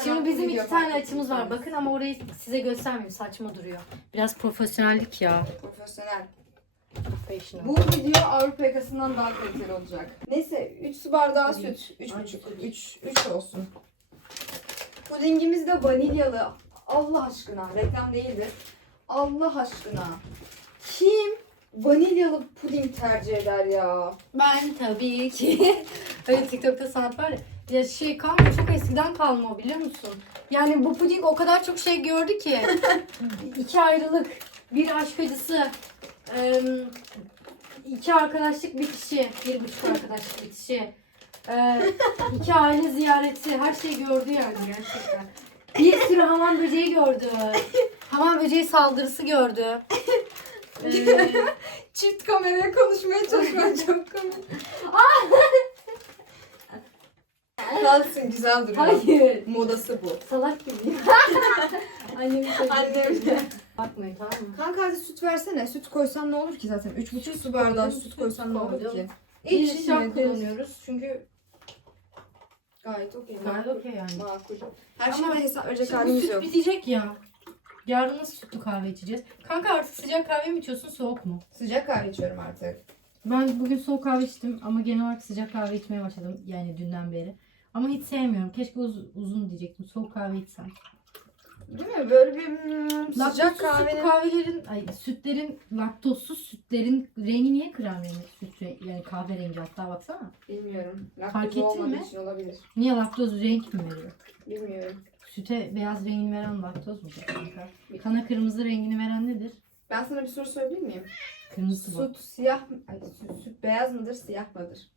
Şimdi bizim iki tane açımız var. Bakın ama orayı size göstermeyeyim. Saçma duruyor. Biraz profesyonellik ya. Profesyonel. Professional. Bu video Avrupa yakasından daha kaliteli olacak. Neyse 3 su bardağı süt. 3,5. 3 3 olsun. Pudingimiz de vanilyalı. Allah aşkına reklam değildir. Allah aşkına. Kim vanilyalı puding tercih eder ya? Ben tabii ki. Öyle TikTok'ta sanat var ya. Ya şey kalma çok eskiden kalma o, biliyor musun? Yani bu puding o kadar çok şey gördü ki. iki ayrılık, bir aşk acısı, iki arkadaşlık bitişi, bir buçuk arkadaşlık bitişi, iki aile ziyareti, her şeyi gördü yani gerçekten. Bir sürü hamam böceği gördü. Hamam böceği saldırısı gördü. Ee, Çift kameraya konuşmaya çalışman çok komik. Kalsın güzel duruyor. hayır. Modası bu. Salak gibiyim. Annem Annem de. Bakmayın tamam mı? Kanka hadi süt versene. Süt koysan ne olur ki zaten? 3,5 su bardağı süt koysan ne olur ki? İç Bir de kullanıyoruz çünkü Gayet okey. gayet okey yani. Makul. Her Ama hesap verecek Şimdi halimiz süt yok. bitecek ya. Yarın nasıl sütlü kahve içeceğiz? Kanka artık sıcak kahve mi içiyorsun soğuk mu? Sıcak kahve içiyorum artık. Ben bugün soğuk kahve içtim ama genel olarak sıcak kahve içmeye başladım yani dünden beri. Ama hiç sevmiyorum. Keşke uz- uzun diyecektim. Soğuk kahve içsem. Değil mi? Böyle bir hmm, Laktozsuz sıcak sütlü kahvenin... kahvelerin, ay, sütlerin, laktozsuz sütlerin rengi niye krem rengi? Süt rengi, yani kahverengi hatta baksana. Bilmiyorum. Fark Laktoz ettin olmadığı mi? için olabilir. Niye laktoz renk mi veriyor? Bilmiyorum. Süte beyaz rengini veren laktoz mu? Kana kırmızı rengini veren nedir? Ben sana bir soru sorabilir miyim? Kırmızı bu. Süt siyah Ay, süt, süt beyaz mıdır, siyah mıdır?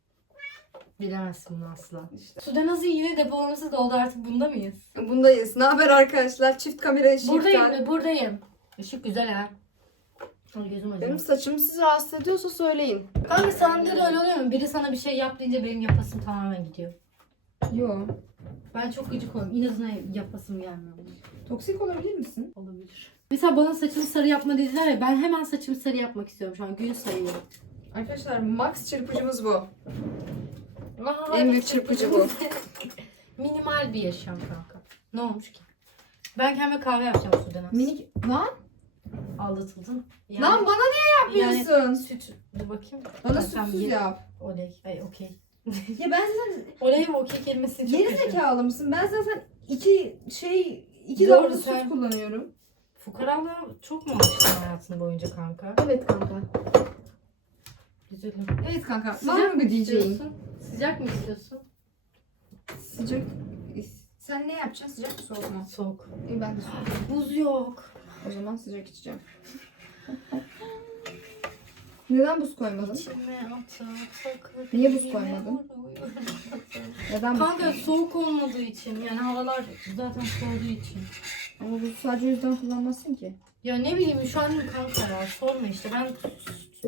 Bilemezsin bunu asla. İşte. Suda nasıl yine depolarımızı doldu artık bunda mıyız? Bundayız. Ne haber arkadaşlar? Çift kamera işi Buradayım, iptal. buradayım. Işık güzel ha. Ay gözüm acıyor. Benim saçım sizi rahatsız ediyorsa söyleyin. Kanka sende de öyle oluyor mu? Biri sana bir şey yap deyince benim yapasım tamamen gidiyor. Yo. Ben çok gıcık oluyorum. İnadına yapasım gelmiyor. Toksik olabilir misin? Olabilir. Mesela bana saçımı sarı yapma dediler ya ben hemen saçımı sarı yapmak istiyorum şu an gün sayıyorum. Arkadaşlar max çırpıcımız bu. Aa, En büyük çırpıcı bu. Minimal bir yaşam kanka. Ne olmuş ki? Ben kendime kahve yapacağım sudan. Minik... Lan? Aldatıldın. Yani, Lan bana niye yapıyorsun? Yani süt. Dur bakayım. bana sütsüz yap. Oley. Ay okey. Ya ben zaten Oley ve okey kelimesini çok geri zekalı mısın? Ben zaten iki şey iki Doğru, sen- süt kullanıyorum. Fukaralığa çok mu alıştın hayatın boyunca kanka? Evet kanka. Güzelim. Evet kanka. Var mı bir diyeceğin? Sıcak mı istiyorsun? Sıcak. Sen ne yapacaksın? Sıcak mı soğuk mu? Soğuk. İyi ben de soğuk. Buz yok. O zaman sıcak içeceğim. Neden buz koymadın? Niye buz koymadın? Neden buz Kanka koymadın? soğuk olmadığı için yani havalar zaten soğuduğu için. Ama buzu sadece yüzden kullanmazsın ki. Ya ne bileyim şu an kanka ya sorma işte ben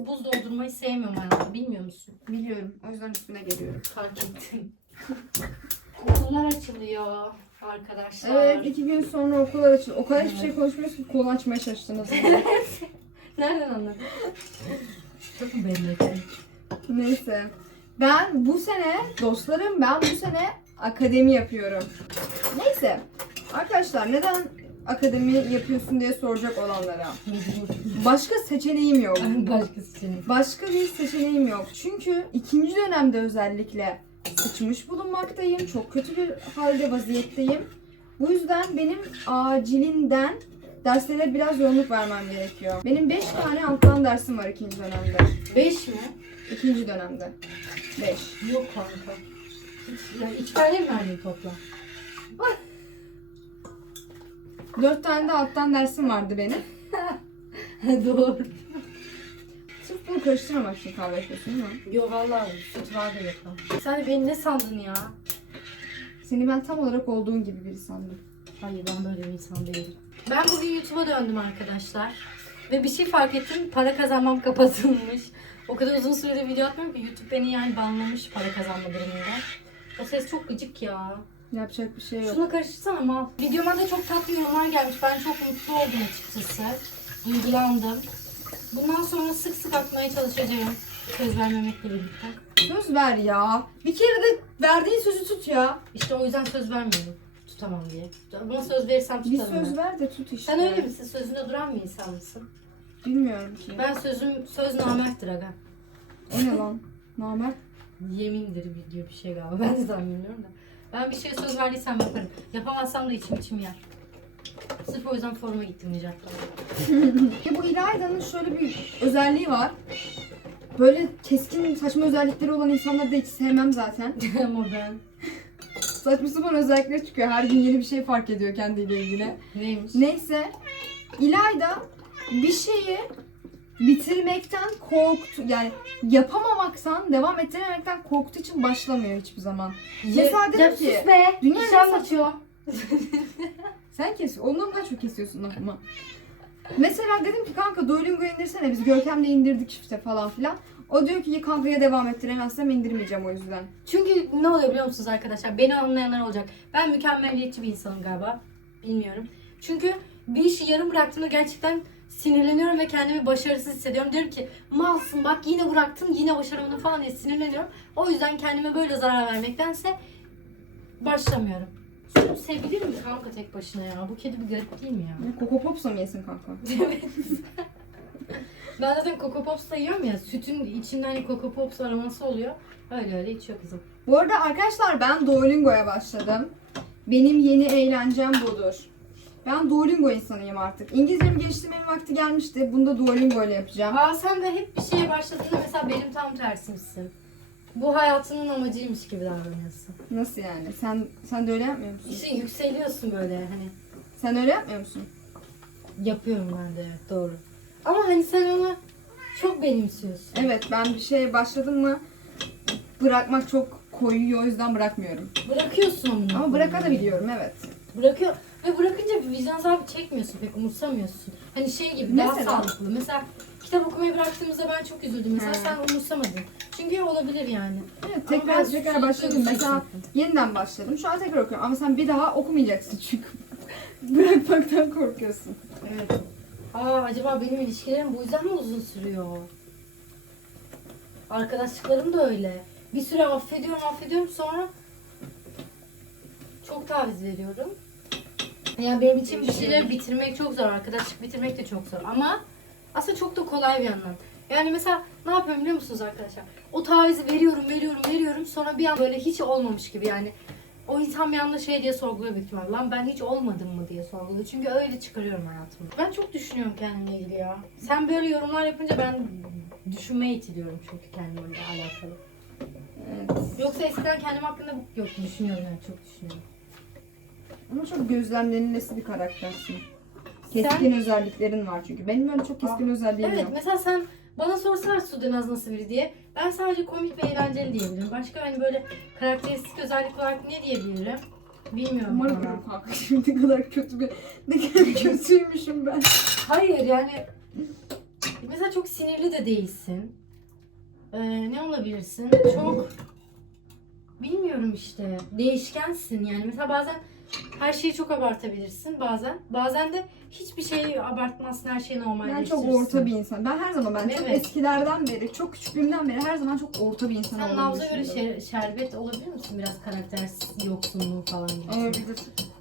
buz doldurmayı sevmiyorum hayatım bilmiyor musun? Biliyorum. O yüzden üstüne geliyorum. Fark ettim. Okullar açılıyor arkadaşlar. Evet iki gün sonra okullar açıldı. O kadar hiçbir şey konuşmuyoruz ki konu açmaya çalıştınız. Nereden anladın? Çok mu belli ettin? Neyse. Ben bu sene dostlarım ben bu sene akademi yapıyorum. Neyse. Arkadaşlar neden akademi yapıyorsun diye soracak olanlara. Başka seçeneğim yok. Başkası için. Başka bir seçeneğim yok. Çünkü ikinci dönemde özellikle sıçmış bulunmaktayım. Çok kötü bir halde vaziyetteyim. Bu yüzden benim acilinden derslere biraz yoğunluk vermem gerekiyor. Benim 5 tane alttan dersim var ikinci dönemde. Beş mi? İkinci dönemde. 5. Yok kanka. Hiç, yani iki tane mi verdin toplam? 4 tane de alttan dersim vardı benim. Doğru. Sırf bunu karıştırmamak için kahve yapıyorsun değil mi? Yo vallahi süt var da yapalım. Sen beni ne sandın ya? Seni ben tam olarak olduğun gibi biri sandım. Hayır ben böyle bir insan değilim. Ben bugün YouTube'a döndüm arkadaşlar. Ve bir şey fark ettim. Para kazanmam kapatılmış. O kadar uzun süredir video atmıyorum ki YouTube beni yani banlamış para kazanma durumunda. O ses çok gıcık ya. Yapacak bir şey yok. Şuna karıştırsana mal. Videoma da çok tatlı yorumlar gelmiş. Ben çok mutlu oldum açıkçası. Duygulandım. Bundan sonra sık sık atmaya çalışacağım. Söz vermemekle birlikte. Söz ver ya. Bir kere de verdiğin sözü tut ya. İşte o yüzden söz vermiyorum. tutamam diye. Bana söz verirsen Bir tutarım söz ben. ver de tut işte. Sen öyle misin? Sözünde duran bir insan mısın? Bilmiyorum ki. Ben sözüm söz namerttir aga. O ne lan? Namer. Yemindir bir diyor bir şey galiba. Ben de tam bilmiyorum da. Ben bir şeye söz verdiysem yaparım. Yapamazsam da içim içim yer. Sırf o yüzden foruma gittim diyecektim. Ya bu İlayda'nın şöyle bir özelliği var. Böyle keskin saçma özellikleri olan insanları da hiç sevmem zaten. Ama ben Saçma sapan özellikleri çıkıyor. Her gün yeni bir şey fark ediyor kendiyle ilgili. neymiş? Neyse. İlayda bir şeyi bitirmekten korktu. Yani yapamamaktan, devam ettirememekten korktuğu için başlamıyor hiçbir zaman. Mesela Ya- dedim ya ki, sus be. dünya ne anlatıyor. Sen kes. Ondan daha çok kesiyorsun lafımı. Mesela dedim ki kanka Duolingo indirsene biz Görkem'le indirdik işte falan filan. O diyor ki kankaya devam ettiremezsem indirmeyeceğim o yüzden. Çünkü ne oluyor biliyor musunuz arkadaşlar? Beni anlayanlar olacak. Ben mükemmeliyetçi bir insanım galiba. Bilmiyorum. Çünkü bir işi yarım bıraktığımda gerçekten sinirleniyorum ve kendimi başarısız hissediyorum. Diyorum ki malsın bak yine bıraktın yine başaramadın falan diye sinirleniyorum. O yüzden kendime böyle zarar vermektense başlamıyorum. Şu sevilir mi kanka tek başına ya? Bu kedi bir garip değil mi ya? Coco Pops'la mı yesin kanka? Evet. ben zaten Coco Pops da yiyorum ya. Sütün içinde hani Coco Pops aroması oluyor. Öyle öyle içiyor kızım. Bu arada arkadaşlar ben Duolingo'ya başladım. Benim yeni eğlencem budur. Ben Duolingo insanıyım artık. İngilizcemi geliştirmenin vakti gelmişti. Bunu da Duolingo ile yapacağım. Aa sen de hep bir şeye başladığında mesela benim tam tersimsin. Bu hayatının amacıymış gibi davranıyorsun. Nasıl yani? Sen sen de öyle yapmıyor musun? İşte yükseliyorsun böyle hani. Sen öyle yapmıyor musun? Yapıyorum ben de evet doğru. Ama hani sen onu çok benimsiyorsun. Evet ben bir şeye başladım mı bırakmak çok koyuyor o yüzden bırakmıyorum. Bırakıyorsun onu. Ama bırakabiliyorum evet. Bırakıyor. Ve bırakınca bir vicdan azabı çekmiyorsun pek umursamıyorsun. Hani şey gibi daha Mesela? sağlıklı. Mesela kitap okumayı bıraktığımızda ben çok üzüldüm. Mesela He. sen umursamadın. Çünkü olabilir yani. Evet Ama ben tekrar sürekli tekrar başladım. Mesela yeniden başladım. Şu an tekrar okuyorum ama sen bir daha okumayacaksın çünkü bırakmaktan korkuyorsun. Evet. Aa acaba benim ilişkilerim bu yüzden mi uzun sürüyor? Arkadaşlıklarım da öyle. Bir süre affediyorum affediyorum sonra çok taviz veriyorum. Yani benim için bir şeyleri bitirmek çok zor. Arkadaşlık bitirmek de çok zor. Ama aslında çok da kolay bir yandan. Yani mesela ne yapıyorum biliyor musunuz arkadaşlar? O tavizi veriyorum, veriyorum, veriyorum. Sonra bir an böyle hiç olmamış gibi yani. O insan bir anda şey diye sorguluyor büyük ihtimalle. Lan ben hiç olmadım mı diye sorguluyor. Çünkü öyle çıkarıyorum hayatımda. Ben çok düşünüyorum kendimle ilgili ya. Sen böyle yorumlar yapınca ben düşünmeye itiliyorum çünkü kendimle alakalı. Evet. Yoksa eskiden kendim hakkında yok düşünüyorum yani çok düşünüyorum. Ama çok gözlemlenilesi bir karaktersin. Keskin özelliklerin var çünkü. Benim öyle çok keskin özelliğim Evet yok. mesela sen bana sorsalar Sudenaz nasıl biri diye ben sadece komik ve eğlenceli diyebilirim. Başka hani böyle karakteristik özellik olarak ne diyebilirim? Bilmiyorum. Umarım kanka. Şimdi ne kadar kötü bir... Ne kadar kötüymüşüm ben. Hayır yani mesela çok sinirli de değilsin. Ee, ne olabilirsin? Çok bilmiyorum işte. Değişkensin yani. Mesela bazen her şeyi çok abartabilirsin bazen. Bazen de hiçbir şeyi abartmazsın. Her şeyi Ben normalleştirirsin. çok orta bir insan. Ben her zaman ben çok Evet. eskilerden beri, çok küçüklüğümden beri her zaman çok orta bir insan Sen olduğumu nabza göre düşünüyorum. şer- şerbet olabilir misin? Biraz karakter yoksunluğu falan gibi. Olabilir.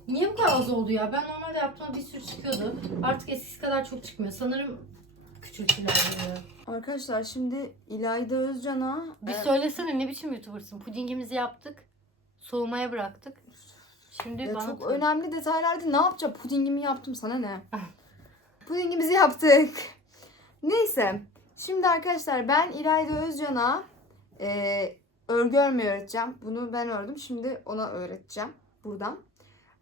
Niye bu kadar az oldu ya? Ben normalde yaptığımda bir sürü çıkıyordu. Artık eskisi kadar çok çıkmıyor. Sanırım küçültüler geliyor. Arkadaşlar şimdi İlayda Özcan'a Bir e, söylesene ne biçim youtubersın? Pudingimizi yaptık. Soğumaya bıraktık. Şimdi ya bana çok tanı- önemli detaylardı. Ne yapacağım? Pudingimi yaptım sana ne? Ah. Pudingimizi yaptık. Neyse. Şimdi arkadaşlar ben İlayda Özcan'a e, örgü örmeyi öğreteceğim. Bunu ben ördüm. Şimdi ona öğreteceğim buradan.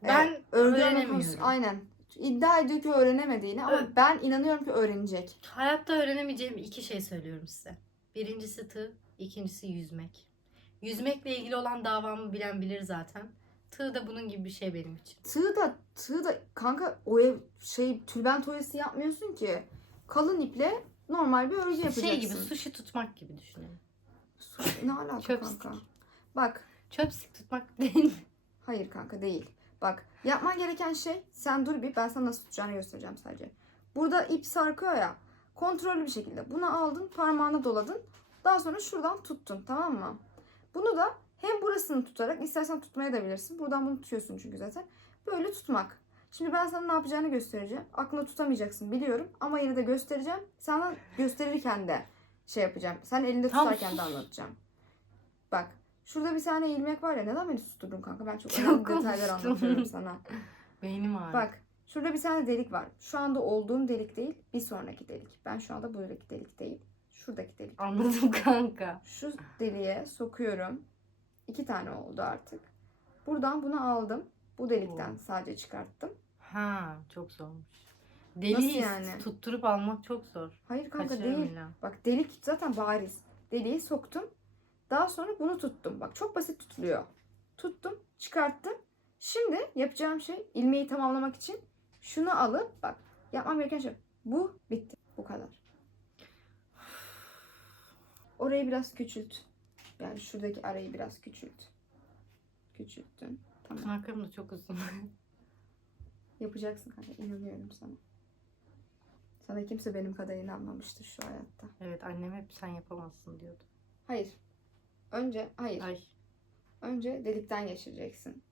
E, Ben örgü örme öğrenemiyorum. aynen. İddia ediyor ki öğrenemediğini ama Evet. ben inanıyorum ki öğrenecek. Hayatta öğrenemeyeceğim iki şey söylüyorum size. Birincisi tığ, ikincisi yüzmek. Yüzmekle ilgili olan davamı bilen bilir zaten. Tığ da bunun gibi bir şey benim için. Tığ da tığ da kanka oya şey tülbent oyası yapmıyorsun ki. Kalın iple normal bir örgü yapacaksın. Şey gibi sushi tutmak gibi düşünüyorum. Su- Ne alaka Chopstick. kanka? Bak Chopstick tutmak değil mi? hayır kanka değil. Bak yapman gereken şey sen dur bir ben sana nasıl tutacağını göstereceğim sadece. Burada ip sarkıyor ya. Kontrollü bir şekilde bunu aldın parmağına doladın. Daha sonra şuradan tuttun tamam mı? Bunu da Hem burasını tutarak istersen tutmaya da bilirsin. Buradan bunu tutuyorsun çünkü zaten. Böyle tutmak. Şimdi ben sana ne yapacağını göstereceğim. Aklında tutamayacaksın biliyorum ama yine de göstereceğim. Sana gösterirken de şey yapacağım. Sen elinde Tam tutarken de anlatacağım. Bak şurada bir tane ilmek var ya neden beni susturdun kanka? Ben çok, Çok önemli detaylar anlatıyorum sana. Beynim ağrıyor. Bak şurada bir tane delik var. Şu anda olduğum delik değil bir sonraki delik. Ben şu anda buradaki delik değil. Şuradaki delik. Anladım kanka. Şu deliğe sokuyorum. İki tane oldu artık. Buradan bunu aldım. Bu delikten Oo. sadece çıkarttım. Ha çok zormuş. Deliği yani? tutturup almak çok zor. Hayır kanka Kaçırıyorum değil. illa. Bak delik zaten bariz. Deliği soktum. Daha sonra bunu tuttum. Bak çok basit tutuluyor. Tuttum, çıkarttım. Şimdi yapacağım şey ilmeği tamamlamak için şunu alıp bak yapmam gereken şey bu bitti. Bu kadar. Orayı biraz küçült. Yani şuradaki arayı biraz küçült. Küçülttün. Tamam. Tırnaklarım da çok uzun. Yapacaksın kanka. inanıyorum sana. Sana kimse benim kadar inanmamıştır şu hayatta. evet annem hep sen yapamazsın diyordu. Hayır. Önce hayır. Ay Önce delikten geçireceksin.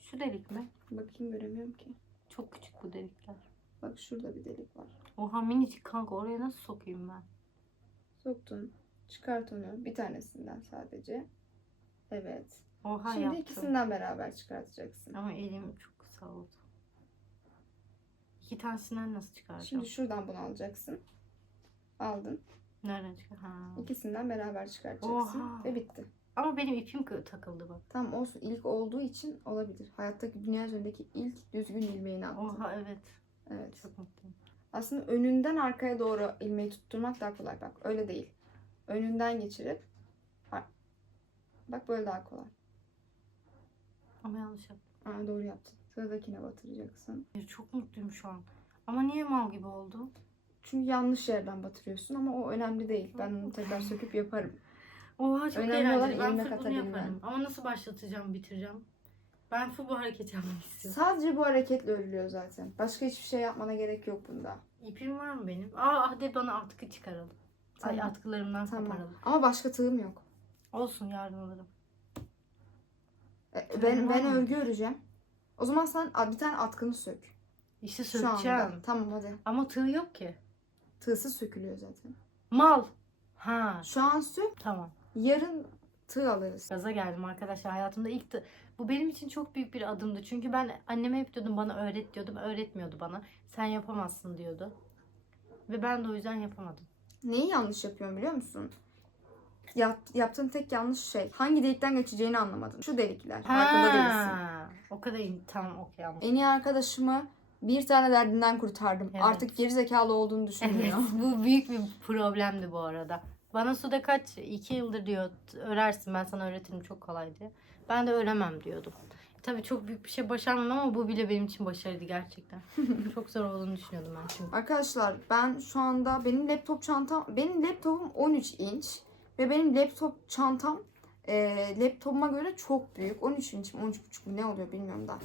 şu delik mi? Bakayım göremiyorum ki. Çok küçük bu delikler. Bak şurada bir delik var. Oha minicik kanka oraya nasıl sokayım ben? Soktun. Çıkart onu. Bir tanesinden sadece. Evet. Oha Şimdi yaptım. ikisinden beraber çıkartacaksın. Ama elim çok kısa oldu. İki tanesinden nasıl çıkaracağım? Şimdi şuradan bunu alacaksın. Aldın. Nereden çıkar? Ha. İkisinden beraber çıkartacaksın. Oha. Ve bitti. Ama benim ipim kı- takıldı bak. Tamam olsun. İlk olduğu için olabilir. Hayattaki dünya üzerindeki ilk düzgün ilmeğini attın. Oha evet. Evet. Çok mutluyum. Aslında önünden arkaya doğru ilmeği tutturmak daha kolay. Bak öyle değil. Önünden geçirip bak böyle daha kolay. Ama yanlış yaptım. Aa, doğru yaptın. Sıradakine batıracaksın. Çok mutluyum şu an. Ama niye mal gibi oldu? Çünkü yanlış yerden batırıyorsun ama o önemli değil. Ben onu tekrar söküp yaparım. Oha çok Önemli olan eğlenceli. Ben ilmek full bunu yaparım. Ama nasıl başlatacağım, bitireceğim? Ben full bu hareket yapmak istiyorum. Sadece bu hareketle örülüyor zaten. Başka hiçbir şey yapmana gerek yok bunda. İpim var mı benim? Aa hadi bana atkı çıkaralım. Ay Tamam. atkılarımdan Tamam. koparalım. Ama başka tığım yok. Olsun yardım alırım. E, Ben, ben mı? örgü öreceğim. O zaman sen bir tane atkını sök. İşte sökeceğim. Tamam hadi. Ama tığ yok ki. Tığsız sökülüyor zaten. Mal. Ha Şu an sök. tamam. Yarın tığ alırız. Gaza geldim arkadaşlar. Hayatımda ilk tı- bu benim için çok büyük bir adımdı. Çünkü ben anneme hep diyordum bana öğret diyordum. Öğretmiyordu bana. Sen yapamazsın diyordu. Ve ben de o yüzden yapamadım. Neyi yanlış yapıyorum biliyor musun? Yap, yaptığın tek yanlış şey. Hangi delikten geçeceğini anlamadın. Şu delikler. Farkında değilsin. O kadar iyi. Tamam okey anladım. En iyi arkadaşımı bir tane derdinden kurtardım. Evet. Artık geri zekalı olduğunu Evet düşünmüyor. bu büyük bir problemdi bu arada. Bana Suda kaç iki yıldır diyor örersin ben sana öğretirim çok kolay diye. Ben de öremem diyordum. Tabii çok büyük bir şey başarmadım ama bu bile benim için başarıydı gerçekten. çok zor olduğunu düşünüyordum ben çünkü. Arkadaşlar ben şu anda benim laptop çantam benim laptopum 13 inç ve benim laptop çantam e, laptopuma göre çok büyük. 13 inç mi 13,5 mu ne oluyor bilmiyorum da.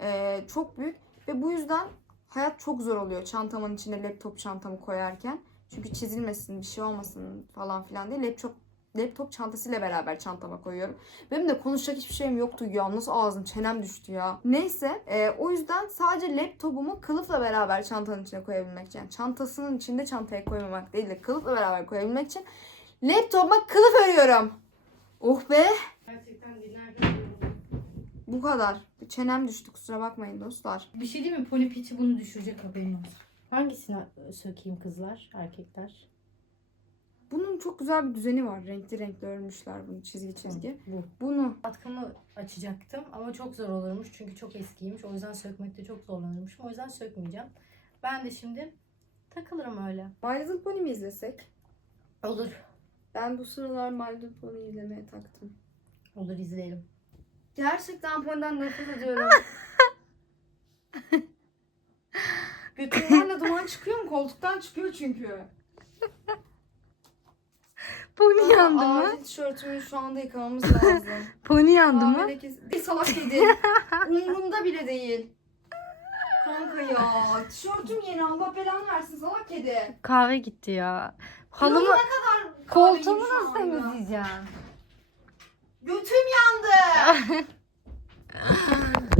E, çok büyük ve bu yüzden hayat çok zor oluyor çantamın içine laptop çantamı koyarken. Çünkü çizilmesin bir şey olmasın falan filan diye laptop laptop çantasıyla beraber çantama koyuyorum. Benim de konuşacak hiçbir şeyim yoktu ya. Nasıl ağzım çenem düştü ya. Neyse e, o yüzden sadece laptopumu kılıfla beraber çantanın içine koyabilmek için. Yani çantasının içinde çantaya koymamak değil de kılıfla beraber koyabilmek için laptopuma kılıf örüyorum. Oh be. Gerçekten dinlerken Bu kadar. Çenem düştü kusura bakmayın dostlar. Bir şey değil mi? Pony Pichi bunu düşürecek haberin olsun. Hangisini sökeyim kızlar, erkekler? Bunun çok güzel bir düzeni var. Renkli renkli örmüşler bunu çizgi çizgi. Bu. Bunu Atkımı açacaktım ama çok zor olurmuş çünkü çok eskiymiş. O yüzden sökmekte çok zorlanırmışım. O yüzden sökmeyeceğim. Ben de şimdi takılırım öyle. My Little Pony mi izlesek? Olur. Ben bu sıralar My Little Pony izlemeye taktım. Olur izleyelim. Gerçekten Pony'den nefret ediyorum. Götümden de duman çıkıyor mu? Koltuktan çıkıyor çünkü. Pony Acil tişörtümü şu anda yıkamamız lazım. Pony yandı Kahve lekesi- Bir salak kedi. Umurumda bile değil. Kanka ya. Tişörtüm yeni. Allah belanı versin salak kedi. Kahve gitti ya. Halımı ne kadar koltuğumu nasıl temizleyeceğim? Götüm yandı.